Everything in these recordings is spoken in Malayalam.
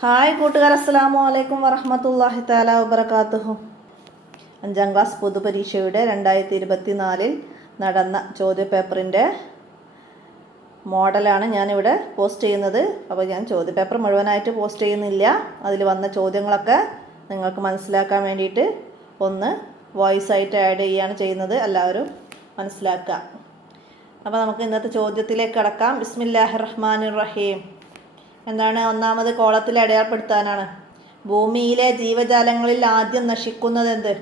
ഹായ് കൂട്ടുകാർ, അസ്സലാമു അലൈക്കും വറഹ്മത്തുള്ളാഹി തആല വബറകാതുഹു. 5ാം ക്ലാസ് പൊതുപരീക്ഷയുടെ 2024 നടന്ന ചോദ്യപേപ്പറിൻ്റെ മോഡലാണ് ഞാനിവിടെ പോസ്റ്റ് ചെയ്യുന്നത്. അപ്പോൾ ഞാൻ ചോദ്യപേപ്പർ മുഴുവനായിട്ട് പോസ്റ്റ് ചെയ്യുന്നില്ല. അതിൽ വന്ന ചോദ്യങ്ങളൊക്കെ നിങ്ങൾക്ക് മനസ്സിലാക്കാൻ വേണ്ടിയിട്ട് ഒന്ന് വോയിസ് ആയിട്ട് ആഡ് ചെയ്യുകയാണ് ചെയ്യുന്നത്. എല്ലാവരും മനസ്സിലാക്കുക. അപ്പോൾ നമുക്ക് ഇന്നത്തെ ചോദ്യത്തിലേക്ക് കടക്കാം. ബിസ്മില്ലാഹിർ റഹ്മാനിർ റഹീം. എന്താണ്? ഒന്നാമത് കോളത്തിൽ അടയാളപ്പെടുത്താനാണ്. ഭൂമിയിലെ ജീവജാലങ്ങളിൽ ആദ്യം നശിക്കുന്നത് എന്ത്?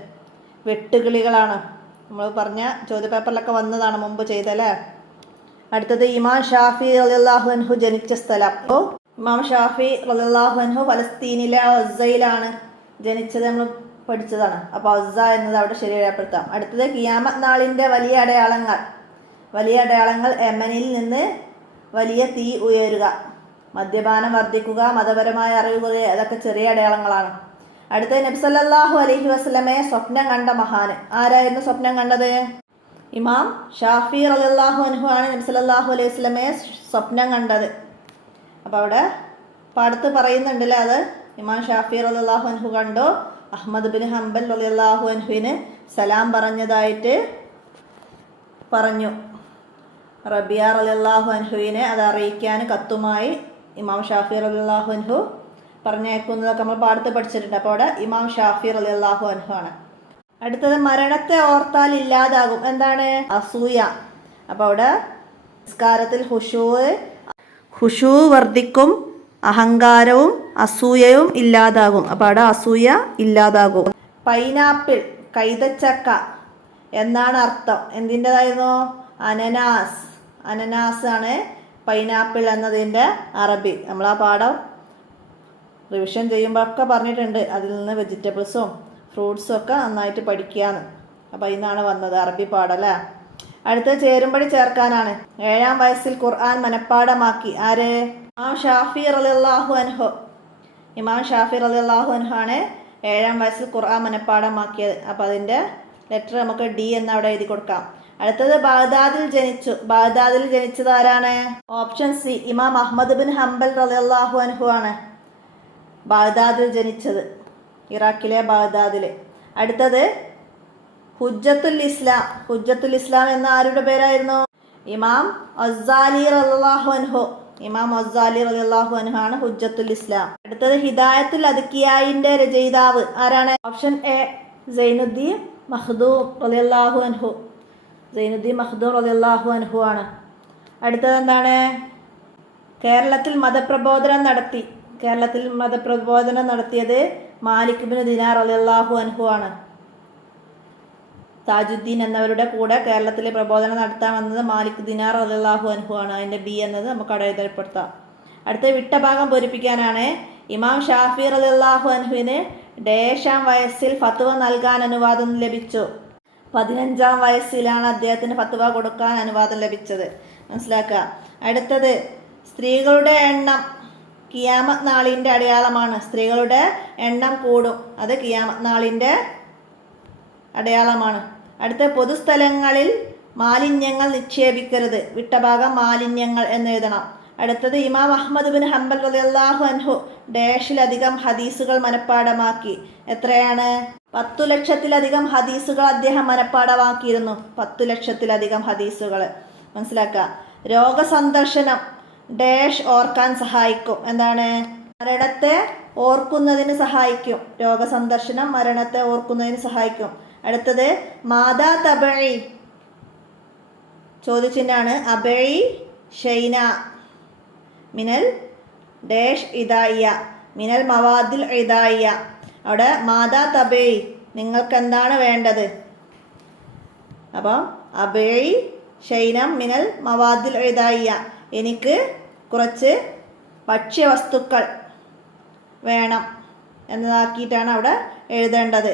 വെട്ടുകിളികളാണ്. നമ്മൾ പറഞ്ഞ ചോദ്യപേപ്പറിലൊക്കെ വന്നതാണ്, മുമ്പ് ചെയ്തല്ലേ. അടുത്തത് ഇമാം ഷാഫി റളിയല്ലാഹു അൻഹു ജനിച്ച സ്ഥലം. അപ്പോൾ ഇമാം ഷാഫി റളിയല്ലാഹു അൻഹു ഫലസ്തീനിലെ ഒസ്സയിലാണ് ജനിച്ചത്. നമ്മൾ പഠിച്ചതാണ്. അപ്പോൾ ഒസ്സ എന്നത് അവിടെ ശരി അടയാളപ്പെടുത്താം. അടുത്തത് ഖിയാമത്ത് നാളിൻ്റെ വലിയ അടയാളങ്ങൾ യമനിൽ നിന്ന് വലിയ തീ ഉയരുക, മദ്യപാനം വർദ്ധിക്കുക, മതപരമായ അറിവുകൾ, അതൊക്കെ ചെറിയ അടയാളങ്ങളാണ്. അടുത്ത നബി സല്ലല്ലാഹു അലൈഹി വസല്ലമയെ സ്വപ്നം കണ്ട മഹാന് ആരായിരുന്നു? സ്വപ്നം കണ്ടത് ഇമാം ഷാഫി റളിയല്ലാഹു അൻഹു ആണ്. നബി സല്ലല്ലാഹു അലൈഹി വസല്ലമയെ സ്വപ്നം കണ്ടത്. അപ്പോൾ അവിടെ പാടത്ത് പറയുന്നുണ്ടല്ലേ, അത് ഇമാം ഷാഫി റളിയല്ലാഹു അൻഹു കണ്ടു. അഹ്മദ് ബിൻ ഹംബൽ റളിയല്ലാഹു അൻഹുവിന് സലാം പറഞ്ഞതായിട്ട് പറഞ്ഞു. റബിയ റളിയല്ലാഹു അൻഹുവിനെ അത് അറിയിക്കാൻ കത്തുമായി ഇമാം ഷാഫി റളിയല്ലാഹു അൻഹു പറഞ്ഞേക്കുന്നതൊക്കെ നമ്മൾ പാടത്ത് പഠിച്ചിട്ടുണ്ട്. അപ്പോൾ അവിടെ ഇമാം ഷാഫി റളിയല്ലാഹു അൻഹു ആണ്. അടുത്തത് മരണത്തെ ഓർത്താൽ ഇല്ലാതാകും. എന്താണ്? അസൂയ. അപ്പോൾ അവിടെ നിസ്കാരത്തിൽ ഹുശൂ വർദ്ധിക്കും, അഹങ്കാരവും അസൂയയും ഇല്ലാതാകും. അപ്പോൾ അവിടെ അസൂയ ഇല്ലാതാകും. പൈനാപ്പിൾ, കൈതച്ചക്ക എന്നാണ് അർത്ഥം. എന്തിൻ്റെതായിരുന്നു? അനനാസ് ആണ് പൈനാപ്പിൾ എന്നതിൻ്റെ അറബി. നമ്മൾ ആ പാഠം റിവിഷൻ ചെയ്യുമ്പോഴൊക്കെ പറഞ്ഞിട്ടുണ്ട്. അതിൽ നിന്ന് വെജിറ്റബിൾസും ഫ്രൂട്ട്സും ഒക്കെ നന്നായിട്ട് പഠിക്കുകയാണ്. അപ്പോൾ ഇന്നാണ് വന്നത് അറബി പാഠം അല്ലേ. അടുത്ത ചേരുംപടി ചേർക്കാനാണ്. 7ാം വയസ്സിൽ ഖുർആൻ മനഃപ്പാഠമാക്കി ആര്? ഇമാം ഷാഫി റളിയല്ലാഹു അൻഹു. ഇമാം ഷാഫി റളിയല്ലാഹു അൻഹു ആണ് 7ാം വയസ്സിൽ ഖുർആൻ മനഃപ്പാഠമാക്കിയത്. അപ്പോൾ അതിൻ്റെ ലെറ്റർ നമുക്ക് ഡി എന്ന് അവിടെ എഴുതി കൊടുക്കാം. അടുത്തത് ബാഗ്ദാദിൽ ജനിച്ചത് ആരാണ്? ഓപ്ഷൻ സി, ഇമാം അഹ്മദ് ബിൻ ഹംബൽ റളിയല്ലാഹു അൻഹു ആണ് ബാഗ്ദാദിൽ ജനിച്ചത്, ഇറാഖിലെ ബാഗ്ദാദിൽ. അടുത്തത് ഹുജ്ജത്തുൽ ഇസ്ലാം എന്ന ആരുടെ പേരായിരുന്നു? ഇമാം ഒസ്സാലി റളിയല്ലാഹു അൻഹു. ഇമാം ഒസ്സാലി റളിയല്ലാഹു അൻഹു ആണ് ഹുജ്ജത്തുൽ ഇസ്ലാം. അടുത്തത് ഹിദായത്തുൽ അദ്കിയായിന്റെ രചയിതാവ് ആരാണ്? ഓപ്ഷൻ എ, സൈനുദ്ദീൻ മഖ്ദൂം റളിയല്ലാഹു അൻഹു. സൈനുദ്ദീൻ മഖ്ദൂം റളിയല്ലാഹു അൻഹു ആണ്. അടുത്തത് എന്താണ്? കേരളത്തിൽ മതപ്രബോധനം നടത്തിയത് മാലിക് ബിൻ ദിനാർ റളിയല്ലാഹു അൻഹു ആണ്. താജുദ്ദീൻ എന്നവരുടെ കൂടെ കേരളത്തിലെ പ്രബോധനം നടത്താൻ വന്നത് മാലിക് ദിനാർ റളിയല്ലാഹു അൻഹു ആണ്. അതിൻ്റെ ബി എന്നത് നമുക്ക് അവിടെ എഴുതപ്പെടുത്താം. അടുത്ത വിട്ട ഭാഗം പൂരിപ്പിക്കാനാണ്. ഇമാം ഷാഫി റളിയല്ലാഹു അൻഹുവിന് ഡേഷാം വയസ്സിൽ ഫത്വ നൽകാൻ അനുവാദം ലഭിച്ചു. 15ാം വയസ്സിലാണ് അദ്ദേഹത്തിന് ഫത്വ കൊടുക്കാൻ അനുവാദം ലഭിച്ചത്. മനസ്സിലാക്കുക. അടുത്തത് സ്ത്രീകളുടെ എണ്ണം ഖിയാമത്ത് നാളിൻ്റെ അടയാളമാണ്. സ്ത്രീകളുടെ എണ്ണം കൂടും, അത് ഖിയാമത്ത് നാളിൻ്റെ അടയാളമാണ്. അടുത്ത പൊതുസ്ഥലങ്ങളിൽ മാലിന്യങ്ങൾ നിക്ഷേപിക്കരുത്. വിട്ടഭാഗം മാലിന്യങ്ങൾ എന്ന് എഴുതണം. അടുത്തത് ഇമാം അഹ്മദ് ബിൻ ഹംബൽ റളിയല്ലാഹു അൻഹു ഡേഷിലധികം ഹദീസുകൾ മനഃപ്പാഠമാക്കി. എത്രയാണ്? 10 ലക്ഷത്തിലധികം ഹദീസുകൾ അദ്ദേഹം മനഃപ്പാഠമാക്കിയിരുന്നു. 10 ലക്ഷത്തിലധികം ഹദീസുകൾ. മനസ്സിലാക്കുക. രോഗസന്ദർശനം ഡേഷ് ഓർക്കാൻ സഹായിക്കും. എന്താണ്? മരണത്തെ ഓർക്കുന്നതിന് സഹായിക്കും. രോഗസന്ദർശനം മരണത്തെ ഓർക്കുന്നതിന് സഹായിക്കും. അടുത്തത് മാതാ തബഴി, ചോദ്യചിഹ്നാണ്. അബഴി ഷൈന മിനൽ ഡേഷ് ഇദായിയ മിനൽ മവാദിൽ ഇദായിയ. അവിടെ മാതാ തബഴി, നിങ്ങൾക്ക് എന്താണ് വേണ്ടത്? അപ്പം അബഴി ഷൈനം മിനൽ മവാദിൽ ഇദായിയ, എനിക്ക് കുറച്ച് ഭക്ഷ്യവസ്തുക്കൾ വേണം എന്നതാക്കിയിട്ടാണ് അവിടെ എഴുതേണ്ടത്.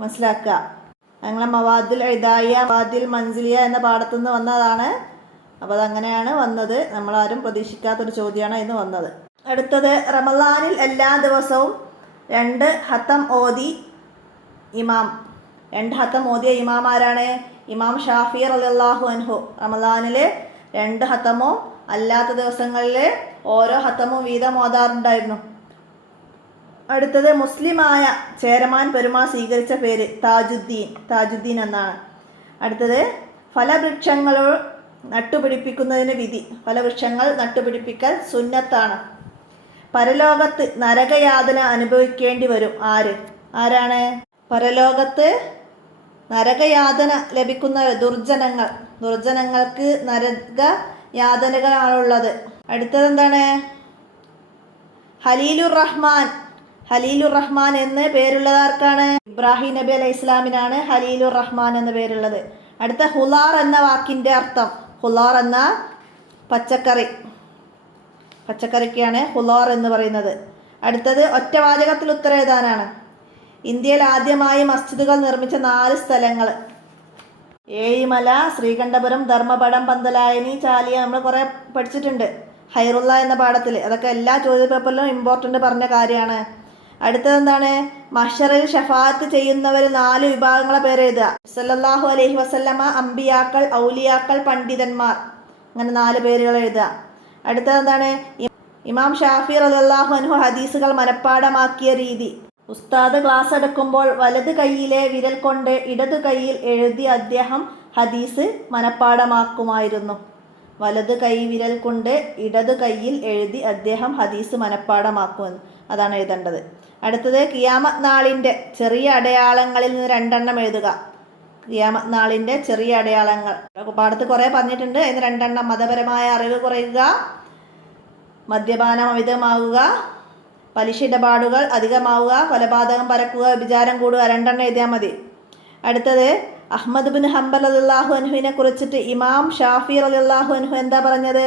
മനസ്സിലാക്കുക. ഞങ്ങളെ മവാദിൽ ഇദായിയ, മവാദിൽ മൻസിലിയ എന്ന പാഠത്തുനിന്ന് വന്നതാണ്. അപ്പോൾ അതങ്ങനെയാണ് വന്നത്. നമ്മളാരും പ്രതീക്ഷിക്കാത്തൊരു ചോദ്യമാണ് ഇന്ന് വന്നത്. അടുത്തത് റമളാനിൽ എല്ലാ ദിവസവും 2 ഹത്തം ഓതിയ ഇമാം ആരാണ്? ഇമാം ഷാഫി റളിയല്ലാഹു അൻഹു. റമളാനിൽ 2 ഹത്തമോ അല്ലാത്ത ദിവസങ്ങളിൽ ഓരോ ഹത്തമും വീതം ഓതാറുണ്ടായിരുന്നു. അടുത്തത് മുസ്ലിമായ ചേരമാൻ പെരുമാൾ സ്വീകരിച്ച പേര് താജുദ്ദീൻ എന്നാണ്. അടുത്തത് ഫലവൃക്ഷങ്ങൾ നട്ടുപിടിപ്പിക്കുന്നതിന് വിധി. ഫലവൃക്ഷങ്ങൾ നട്ടുപിടിപ്പിക്കൽ സുന്നത്താണ്. പരലോകത്ത് നരകയാതന അനുഭവിക്കേണ്ടി വരും. ആരാണ് പരലോകത്ത് നരകയാതന ലഭിക്കുന്ന? ദുർജനങ്ങൾക്ക് നരകയാതനകളാണുള്ളത്. അടുത്തത് എന്താണ്? ഖലീലുർ റഹ്മാൻ എന്ന് പേരുള്ളത് ആർക്കാണ്? ഇബ്രാഹിം നബി അലൈഹി ഇസ്ലാമിനാണ് ഖലീലുർ റഹ്മാൻ എന്ന് പേരുള്ളത്. അടുത്ത ഹുലാർ എന്ന വാക്കിൻ്റെ അർത്ഥം. ഹുലാർ എന്ന പച്ചക്കറിക്കാണ് ഹുലാർ എന്ന് പറയുന്നത്. അടുത്തത് ഒറ്റവാചകത്തിൽ ഉത്തരം എഴുതാനാണ്. ഇന്ത്യയിൽ ആദ്യമായി മസ്ജിദുകൾ നിർമ്മിച്ച 4 സ്ഥലങ്ങൾ. ഏഴിമല, ശ്രീകണ്ഠപുരം, ധർമ്മപടം, പന്തലായനി, ചാലിയ. നമ്മൾ കുറേ പഠിച്ചിട്ടുണ്ട് ഹൈറുള്ള എന്ന പാഠത്തിൽ. അതൊക്കെ എല്ലാ ചോദ്യ പേപ്പറിലും ഇമ്പോർട്ടൻ്റ് പറഞ്ഞ കാര്യമാണ്. അടുത്തത് എന്താണ്? മഹ്ശറിൽ ഷഫാഅത്ത് ചെയ്യുന്നവർ 4 വിഭാഗങ്ങളെ പേര് എഴുതുക. സല്ലല്ലാഹു അലൈഹി വസല്ലമ, അംബിയാക്കൾ, ഔലിയാക്കൾ, പണ്ഡിതന്മാർ. അങ്ങനെ 4 പേരുകൾ എഴുതുക. അടുത്തത് എന്താണ്? ഇമാം ഷാഫി റളിയല്ലാഹു അൻഹു ഹദീസുകൾ മനഃപ്പാഠമാക്കിയ രീതി. ഉസ്താദ് ക്ലാസ് എടുക്കുമ്പോൾ വലത് കൈയിലെ വിരൽ കൊണ്ട് ഇടതു കൈയിൽ എഴുതി അദ്ദേഹം ഹദീസ് മനഃപ്പാഠമാക്കുമായിരുന്നു. വലത് കൈ വിരൽ കൊണ്ട് ഇടതു കൈയിൽ എഴുതി അദ്ദേഹം ഹദീസ് മനഃപ്പാഠമാക്കുമെന്ന്. അതാണ് എഴുതേണ്ടത്. അടുത്തത് ഖിയാമത്ത് നാളിൻ്റെ ചെറിയ അടയാളങ്ങളിൽ നിന്ന് 2 എണ്ണം എഴുതുക. ഖിയാമത്ത് നാളിൻ്റെ ചെറിയ അടയാളങ്ങൾ പാഠത്ത് കുറേ പറഞ്ഞിട്ടുണ്ട്. അതിന് 2 എണ്ണം. മതപരമായ അറിവ് കുറയുക, മദ്യപാനം അമിതമാവുക, പലിശ ഇടപാടുകൾ അധികമാവുക, കൊലപാതകം പരക്കുക, വ്യഭിചാരം കൂടുക. 2 എണ്ണം എഴുതിയാൽ മതി. അടുത്തത് അഹ്മദ് ബിൻ ഹംബൽ റളിയല്ലാഹു അൻഹുവിനെ കുറിച്ചിട്ട് ഇമാം ഷാഫി റളിയല്ലാഹു അൻഹു എന്താ പറഞ്ഞത്?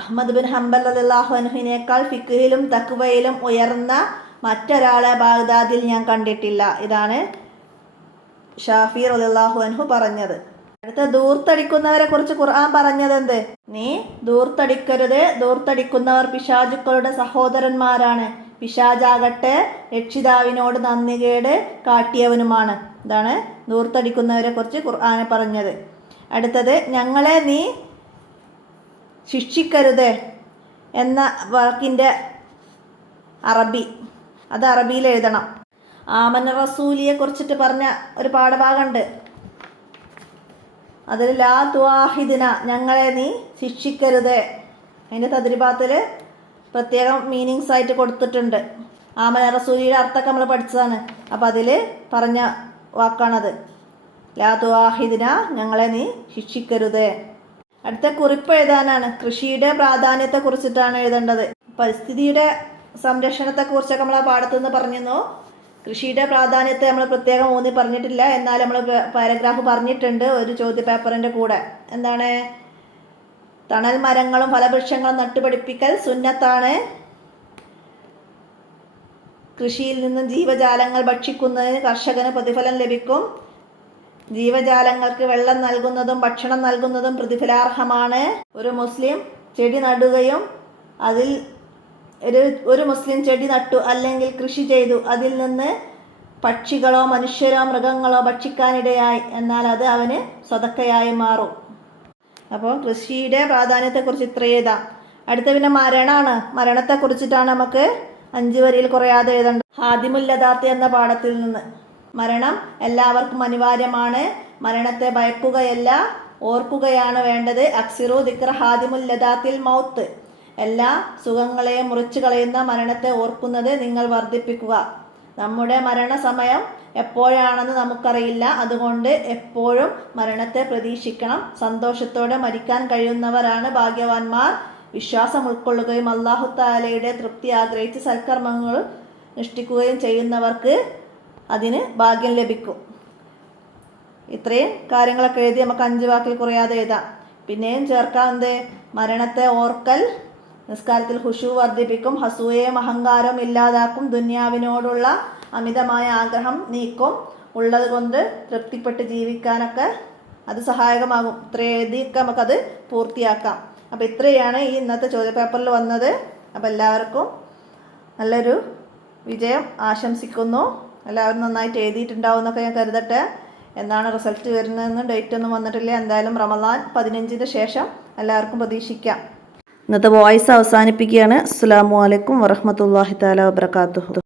അഹ്മദ് ബിൻ ഹംബൽ റളിയല്ലാഹു അൻഹുവിനേക്കാൾ ഫിഖ്ഹിലും തഖ്വയിലും ഉയർന്ന മറ്റൊരാളെ ബാഗ്ദാദിൽ ഞാൻ കണ്ടിട്ടില്ല. ഇതാണ് ഷാഫി റളിയല്ലാഹു അൻഹു പറഞ്ഞത്. അടുത്ത ദൂർത്തടിക്കുന്നവരെ കുറിച്ച് ഖുർആൻ പറഞ്ഞത് എന്ത്? നീ ദൂർത്തടിക്കരുത്, ദൂർത്തടിക്കുന്നവർ പിശാചുക്കളുടെ സഹോദരന്മാരാണ്, പിശാചാകട്ടെ രക്ഷിതാവിനോട് നന്ദികേട് കാട്ടിയവനുമാണ്. ഇതാണ് ദൂർത്തടിക്കുന്നവരെ കുറിച്ച് ഖുർആൻ പറഞ്ഞത്. അടുത്തത് ഞങ്ങളെ നീ ശിക്ഷിക്കരുത് എന്ന വാക്കിൻ്റെ അറബി. അത് അറബിയിൽ എഴുതണം. ആമന റസൂലിയെ കുറിച്ചിട്ട് പറഞ്ഞ ഒരു പാഠഭാഗമുണ്ട്. അതിൽ ലാ തുആഹിദ്ന, ഞങ്ങളെ നീ ശിക്ഷിക്കരുത്. അതിൻ്റെ തദ്രിബാത്തിൽ പ്രത്യേകം മീനിങ്സ് ആയിട്ട് കൊടുത്തിട്ടുണ്ട്. ആമന റസൂലിയുടെ അർത്ഥമൊക്കെ നമ്മൾ പഠിച്ചതാണ്. അപ്പം അതിൽ പറഞ്ഞ വാക്കാണത്. ലാ തുആഹിദ്ന, ഞങ്ങളെ നീ ശിക്ഷിക്കരുത്. അടുത്ത കുറിപ്പ് എഴുതാനാണ്. കൃഷിയുടെ പ്രാധാന്യത്തെ കുറിച്ചിട്ടാണ് എഴുതേണ്ടത്. പരിസ്ഥിതിയുടെ സംരക്ഷണത്തെക്കുറിച്ചൊക്കെ നമ്മൾ ആ പാഠത്തു നിന്ന് പറഞ്ഞിരുന്നു. കൃഷിയുടെ പ്രാധാന്യത്തെ നമ്മൾ പ്രത്യേകം ഊന്നി പറഞ്ഞിട്ടില്ല. എന്നാൽ നമ്മൾ പാരഗ്രാഫ് പറഞ്ഞിട്ടുണ്ട് ഒരു ചോദ്യ പേപ്പറിൻ്റെ കൂടെ. എന്താണ്? തണൽ മരങ്ങളും ഫലവൃക്ഷങ്ങളും നട്ടുപിടിപ്പിക്കൽ സുന്നത്താണ്. കൃഷിയിൽ നിന്നും ജീവജാലങ്ങൾ ഭക്ഷിക്കുന്നതിന് കർഷകന് പ്രതിഫലം ലഭിക്കും. ജീവജാലങ്ങൾക്ക് വെള്ളം നൽകുന്നതും ഭക്ഷണം നൽകുന്നതും പ്രതിഫലാർഹമാണ്. ഒരു മുസ്ലിം ചെടി നടുകയും അതിൽ ഒരു മുസ്ലിം ചെടി നട്ടു അല്ലെങ്കിൽ കൃഷി ചെയ്തു അതിൽ നിന്ന് പക്ഷികളോ മനുഷ്യരോ മൃഗങ്ങളോ ഭക്ഷിക്കാനിടയായി എന്നാൽ അത് അവന് സ്വതക്കയായി മാറും. അപ്പോൾ കൃഷിയുടെ പ്രാധാന്യത്തെക്കുറിച്ച് ഇത്രയും എഴുതാം. അടുത്ത പിന്നെ മരണമാണ്. മരണത്തെക്കുറിച്ചിട്ടാണ് നമുക്ക് 5 വരിയിൽ കുറയാതെ എഴുതേണ്ടത്. ഹാദിമുൽ ലദാത്ത് എന്ന പാഠത്തിൽ നിന്ന്. മരണം എല്ലാവർക്കും അനിവാര്യമാണ്. മരണത്തെ ഭയക്കുകയല്ല ഓർക്കുകയാണ് വേണ്ടത്. അക്സിറു ദിക്ര ഹാദിമുൽ ലദാത്തിൽ മൗത്ത്. എല്ലാ സുഖങ്ങളെയും മുറിച്ചു കളയുന്ന മരണത്തെ ഓർക്കുന്നത് നിങ്ങൾ വർദ്ധിപ്പിക്കുക. നമ്മുടെ മരണസമയം എപ്പോഴാണെന്ന് നമുക്കറിയില്ല. അതുകൊണ്ട് എപ്പോഴും മരണത്തെ പ്രതീക്ഷിക്കണം. സന്തോഷത്തോടെ മരിക്കാൻ കഴിയുന്നവരാണ് ഭാഗ്യവാന്മാർ. വിശ്വാസം ഉൾക്കൊള്ളുകയും അല്ലാഹു തആലയുടെ തൃപ്തി ആഗ്രഹിച്ച് സൽക്കർമ്മങ്ങൾ അനുഷ്ഠിക്കുകയും ചെയ്യുന്നവർക്ക് അതിന് ഭാഗ്യം ലഭിക്കും. ഇത്രയും കാര്യങ്ങളൊക്കെ എഴുതി നമുക്ക് 5 വാക്കിൽ കുറയാതെ എഴുതാം. പിന്നെയും ചേർക്കാം എന്ത്? മരണത്തെ ഓർക്കൽ നിസ്കാരത്തിൽ ഖുശൂ വർദ്ധിപ്പിക്കും. ഹസൂയയും അഹങ്കാരവും ഇല്ലാതാക്കും. ദുന്യാവിനോടുള്ള അമിതമായ ആഗ്രഹം നീക്കും. ഉള്ളത് കൊണ്ട് തൃപ്തിപ്പെട്ട് ജീവിക്കാനൊക്കെ അത് സഹായകമാകും. ഇത്രയും എഴുതിയൊക്കെ നമുക്കത് പൂർത്തിയാക്കാം. അപ്പോൾ ഇത്രയാണ് ഈ ഇന്നത്തെ ചോദ്യപേപ്പറിൽ വന്നത്. അപ്പോൾ എല്ലാവർക്കും നല്ലൊരു വിജയം ആശംസിക്കുന്നു. എല്ലാവരും നന്നായിട്ട് എഴുതിയിട്ടുണ്ടാവും എന്നൊക്കെ ഞാൻ കരുതട്ടെ. എന്നാണ് റിസൾട്ട് വരുന്നതെന്ന് ഡേറ്റ് ഒന്നും വന്നിട്ടില്ല. എന്തായാലും റമദാൻ 15-ന് ശേഷം എല്ലാവർക്കും പ്രതീക്ഷിക്കാം. ഇന്നത്തെ വോയിസ് അവസാനിപ്പിക്കുകയാണ്. അസ്സലാമു അലൈക്കും വറഹ്മത്തുള്ളാഹി തആല വബറകാതുഹു.